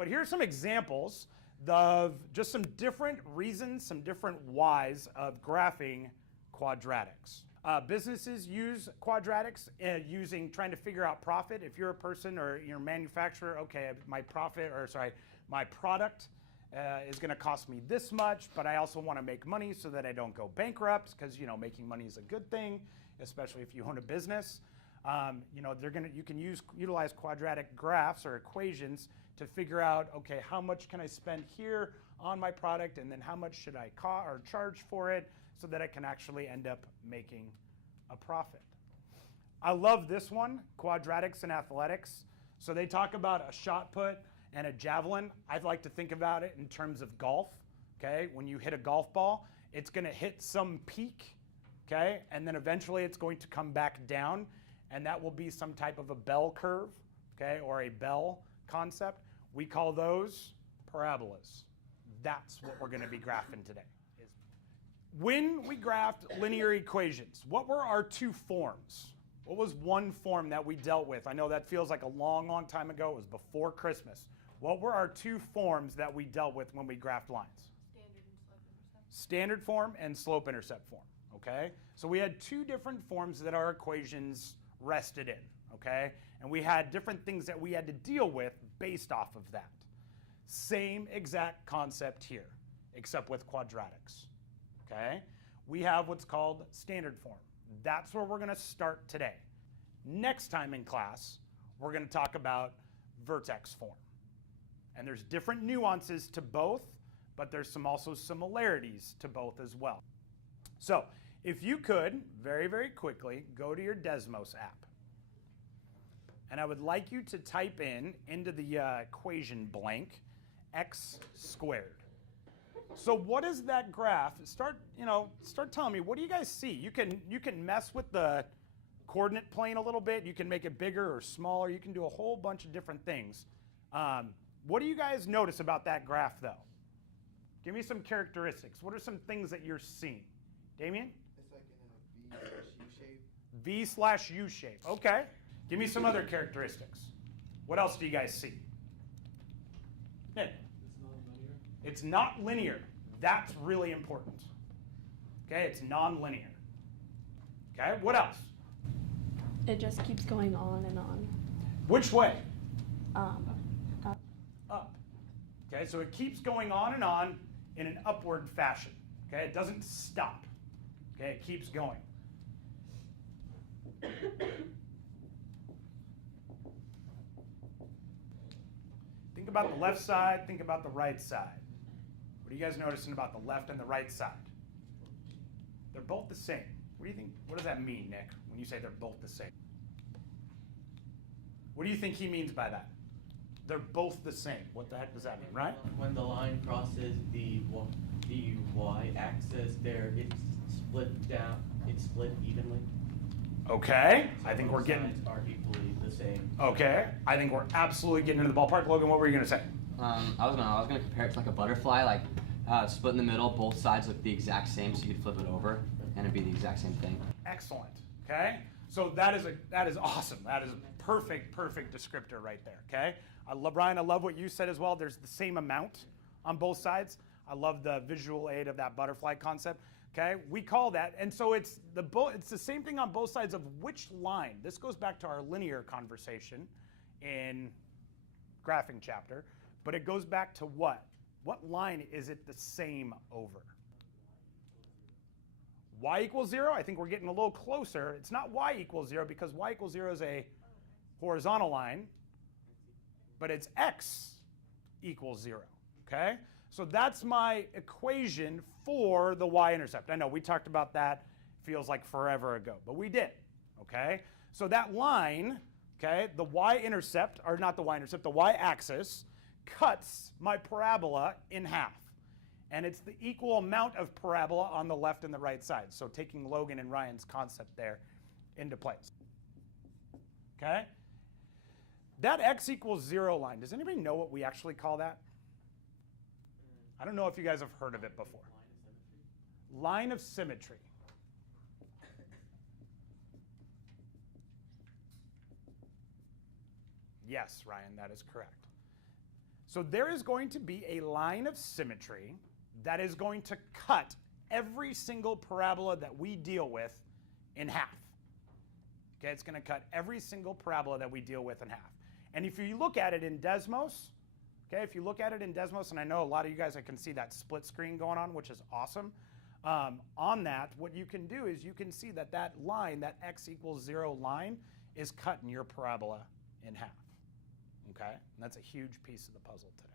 But here's some examples of just some different reasons, some different whys of graphing quadratics. Businesses use quadratics trying to figure out profit. If you're a person or you're a manufacturer, okay, my product is going to cost me this much, but I also want to make money so that I don't go bankrupt, because making money is a good thing, especially if you own a business. You can utilize quadratic graphs or equations to figure out, okay, how much can I spend here on my product, and then how much should I charge for it so that I can actually end up making a profit. I love this one, quadratics in athletics. So they talk about a shot put and a javelin. I'd like to think about it in terms of golf. Okay, when you hit a golf ball, it's going to hit some peak, okay, and then eventually it's going to come back down, and that will be some type of a bell curve, okay, or a bell concept. We call those parabolas. That's what we're going to be graphing today. When we graphed linear equations, what were our two forms? What was one form that we dealt with? I know that feels like a long, long time ago. It was before Christmas. What were our two forms that we dealt with when we graphed lines? Standard and slope-intercept. Standard form and slope-intercept form, okay? So we had two different forms that our equations rested in, okay? And we had different things that we had to deal with based off of that. Same exact concept here, except with quadratics, okay? We have what's called standard form. That's where we're going to start today. Next time in class, we're going to talk about vertex form. And there's different nuances to both, but there's also similarities to both as well. So if you could, very, very quickly, go to your Desmos app. And I would like you to type into the equation blank, x squared. So what is that graph? Start telling me, what do you guys see? You can mess with the coordinate plane a little bit. You can make it bigger or smaller. You can do a whole bunch of different things. What do you guys notice about that graph, though? Give me some characteristics. What are some things that you're seeing? Damien? It's like in a V/U shape. V/U shape. Okay. Give me some other characteristics. What else do you guys see? Nick? It's not linear. That's really important. Okay, it's non-linear. Okay, what else? It just keeps going on and on. Which way? Up. Up. Okay, so it keeps going on and on in an upward fashion. Okay, it doesn't stop. Okay, it keeps going. Think about the left side, think about the right side. What are you guys noticing about the left and the right side? They're both the same. What do you think? What does that mean, Nick, when you say they're both the same? What do you think he means by that? They're both the same. What the heck does that mean, right? When the line crosses the y-axis, it's split down. It's split evenly. Okay. So I think we're getting. Sides are equally the same. Okay. I think we're absolutely getting into the ballpark. Logan, what were you going to say? I was gonna compare it to like a butterfly, like split in the middle, both sides look the exact same, so you could flip it over, and it'd be the exact same thing. Excellent. Okay. So that is awesome. That is a perfect descriptor right there. Okay. Brian, I love what you said as well. There's the same amount on both sides. I love the visual aid of that butterfly concept. Okay. We call that, and so it's the same thing on both sides of which line. This goes back to our linear conversation in graphing chapter. But it goes back to what? What line is it the same over? Y equals 0? I think we're getting a little closer. It's not y equals 0 because y equals 0 is a horizontal line, but it's x equals 0, okay? So that's my equation for the y-intercept. I know we talked about that, feels like forever ago, but we did, okay? So that line, okay, the y-intercept, or not the y-intercept, the y-axis, cuts my parabola in half. And it's the equal amount of parabola on the left and the right side. So taking Logan and Ryan's concept there into place. Okay? That x equals 0 line, does anybody know what we actually call that? I don't know if you guys have heard of it before. Line of symmetry. Yes, Ryan, that is correct. So there is going to be a line of symmetry that is going to cut every single parabola that we deal with in half. Okay, it's going to cut every single parabola that we deal with in half. And if you look at it in Desmos, okay, if you look at it in Desmos, and I know a lot of you guys, I can see that split screen going on, which is awesome. On that, what you can do is you can see that that line, that x equals 0 line, is cutting your parabola in half. Okay, and that's a huge piece of the puzzle today.